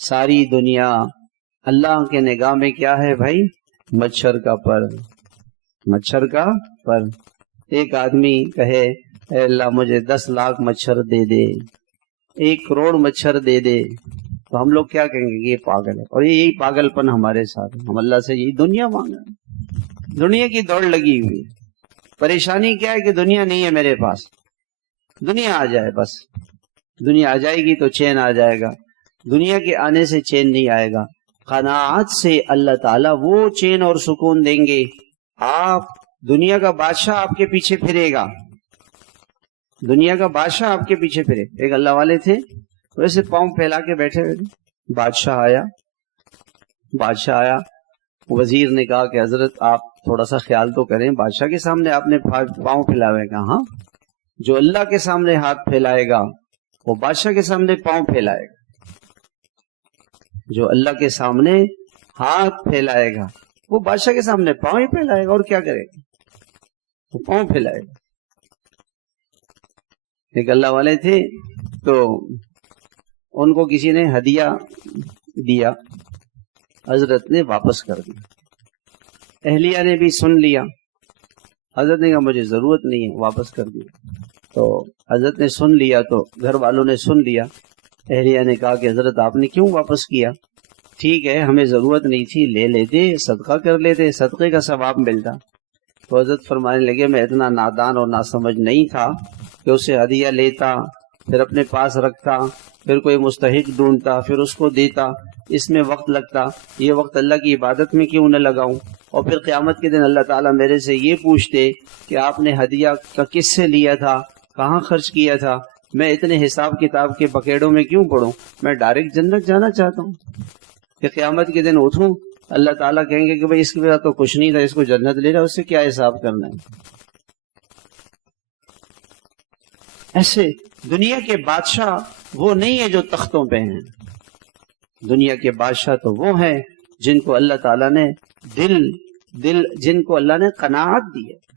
ساری دنیا اللہ کے نگاہ میں کیا ہے بھائی؟ مچھر کا پر، مچھر کا پر۔ ایک آدمی کہے اے اللہ مجھے 10 لاکھ مچھر دے دے، 1 کروڑ مچھر دے دے، تو ہم لوگ کیا کہیں گے کہ یہ پاگل ہے۔ اور یہی پاگل پن ہمارے ساتھ، ہم اللہ سے یہی دنیا مانگ رہے ہیں، دنیا کی دوڑ لگی ہوئی۔ پریشانی کیا ہے کہ دنیا نہیں ہے میرے پاس، دنیا آ جائے بس، دنیا آ جائے گی تو چین آ جائے گا، دنیا کے آنے سے چین نہیں آئے گا۔ قناعت سے اللہ تعالیٰ وہ چین اور سکون دیں گے۔ آپ دنیا کا بادشاہ آپ کے پیچھے پھرے گا، دنیا کا بادشاہ آپ کے پیچھے پھرے۔ ایک اللہ والے تھے، ویسے پاؤں پھیلا کے بیٹھے ہوئے تھے، بادشاہ آیا، وزیر نے کہا کہ حضرت آپ تھوڑا سا خیال تو کریں، بادشاہ کے سامنے آپ نے پاؤں پھیلاوے گا؟ ہاں، جو اللہ کے سامنے ہاتھ پھیلائے گا وہ بادشاہ کے سامنے پاؤں پھیلائے گا، جو اللہ کے سامنے ہاتھ پھیلائے گا وہ بادشاہ کے سامنے پاؤں ہی پھیلائے گا، اور کیا کرے گا؟ وہ پاؤں پھیلائے گا۔ ایک اللہ والے تھے، تو ان کو کسی نے ہدیہ دیا، حضرت نے واپس کر دیا۔ اہلیہ نے بھی سن لیا، حضرت نے کہا مجھے ضرورت نہیں ہے، واپس کر دیا۔ تو حضرت نے سن لیا، تو گھر والوں نے سن لیا۔ اہلیہ نے کہا کہ حضرت آپ نے کیوں واپس کیا؟ ٹھیک ہے ہمیں ضرورت نہیں تھی، لے لیتے، صدقہ کر لیتے، صدقے کا ثواب ملتا۔ تو حضرت فرمانے لگے میں اتنا نادان اور ناسمجھ نہیں تھا کہ اسے ہدیہ لیتا، پھر اپنے پاس رکھتا، پھر کوئی مستحق ڈھونڈتا، پھر اس کو دیتا، اس میں وقت لگتا، یہ وقت اللہ کی عبادت میں کیوں نہ لگاؤں؟ اور پھر قیامت کے دن اللہ تعالیٰ میرے سے یہ پوچھتے کہ آپ نے ہدیہ کا کس سے لیا تھا، کہاں خرچ کیا تھا؟ میں اتنے حساب کتاب کے بکیڑوں میں کیوں پڑھوں؟ میں ڈائریکٹ جنت جانا چاہتا ہوں کہ قیامت کے دن اٹھوں، اللہ تعالیٰ کہیں گے کہ بھئی اس کے بعد تو کچھ نہیں تھا، اس کو جنت لے رہا، اس سے کیا حساب کرنا ہے؟ ایسے دنیا کے بادشاہ وہ نہیں ہے جو تختوں پہ ہیں، دنیا کے بادشاہ تو وہ ہیں جن کو اللہ تعالیٰ نے جن کو اللہ نے قناعت دی ہے۔